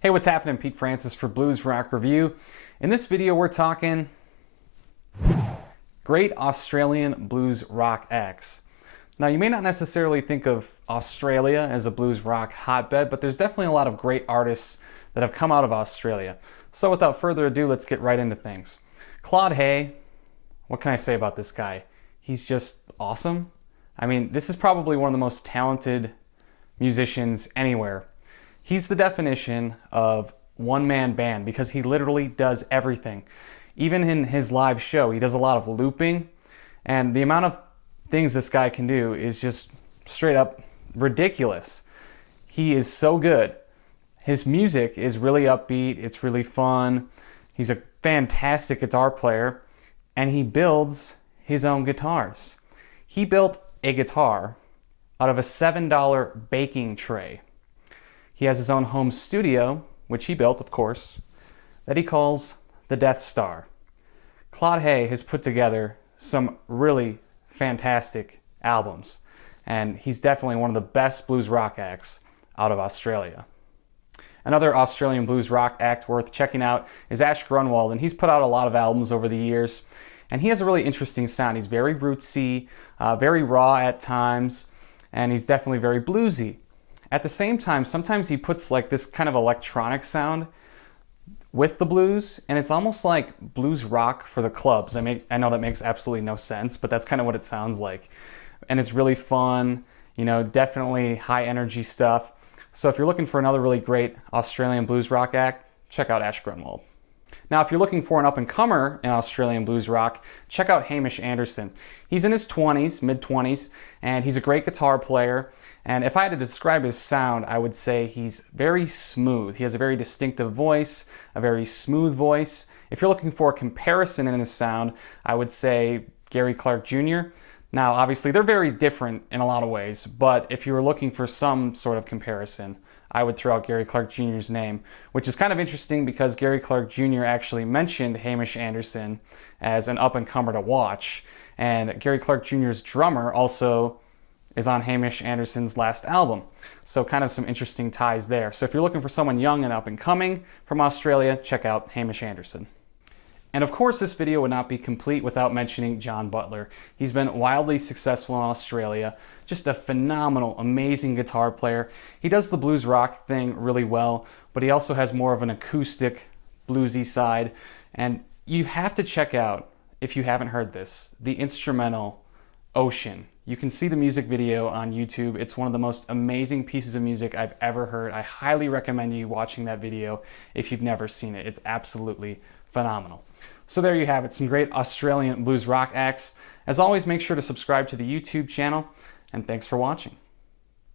Hey, what's happening? Pete Francis for Blues Rock Review. In this video, we're talking great Australian blues rock acts. Now, you may not necessarily think of Australia as a blues rock hotbed, but there's definitely a lot of great artists that have come out of Australia. So without further ado, let's get right into things. Claude Hay, what can I say about this guy? He's just awesome. I mean, this is probably one of the most talented musicians anywhere. He's the definition of one-man band because he literally does everything. Even in his live show, he does a lot of looping, and the amount of things this guy can do is just straight up ridiculous. He is so good. His music is really upbeat, it's really fun. He's a fantastic guitar player, and he builds his own guitars. He built a guitar out of a $7 baking tray. He has his own home studio, which he built, of course, that he calls the Death Star. Claude Hay has put together some really fantastic albums, and he's definitely one of the best blues rock acts out of Australia. Another Australian blues rock act worth checking out is Grunwald, and he's put out a lot of albums over the years, and he has a really interesting sound. He's very rootsy, very raw at times, and he's definitely very bluesy. At the same time, sometimes he puts like this kind of electronic sound with the blues, and it's almost like blues rock for the clubs. I know that makes absolutely no sense, but that's kind of what it sounds like. And it's really fun, you know, definitely high energy stuff. So if you're looking for another really great Australian blues rock act, check out Grunwald. Now, if you're looking for an up-and-comer in Australian blues rock, check out Hamish Anderson. He's in his 20s, mid-20s, and he's a great guitar player. And if I had to describe his sound, I would say he's very smooth. He has a very distinctive voice, a very smooth voice. If you're looking for a comparison in his sound, I would say Gary Clark Jr. Now, obviously, they're very different in a lot of ways, but if you were looking for some sort of comparison, I would throw out Gary Clark Jr.'s name, which is kind of interesting because Gary Clark Jr. actually mentioned Hamish Anderson as an up-and-comer to watch, and Gary Clark Jr.'s drummer also is on Hamish Anderson's last album. So kind of some interesting ties there. So if you're looking for someone young and up-and-coming from Australia, check out Hamish Anderson. And of course, this video would not be complete without mentioning John Butler. He's been wildly successful in Australia, just a phenomenal, amazing guitar player. He does the blues rock thing really well, but he also has more of an acoustic, bluesy side. And you have to check out, if you haven't heard this, the instrumental Ocean. You can see the music video on YouTube. It's one of the most amazing pieces of music I've ever heard. I highly recommend you watching that video if you've never seen it. It's absolutely phenomenal. So there you have it, some great Australian blues rock acts. As always, make sure to subscribe to the YouTube channel, and thanks for watching.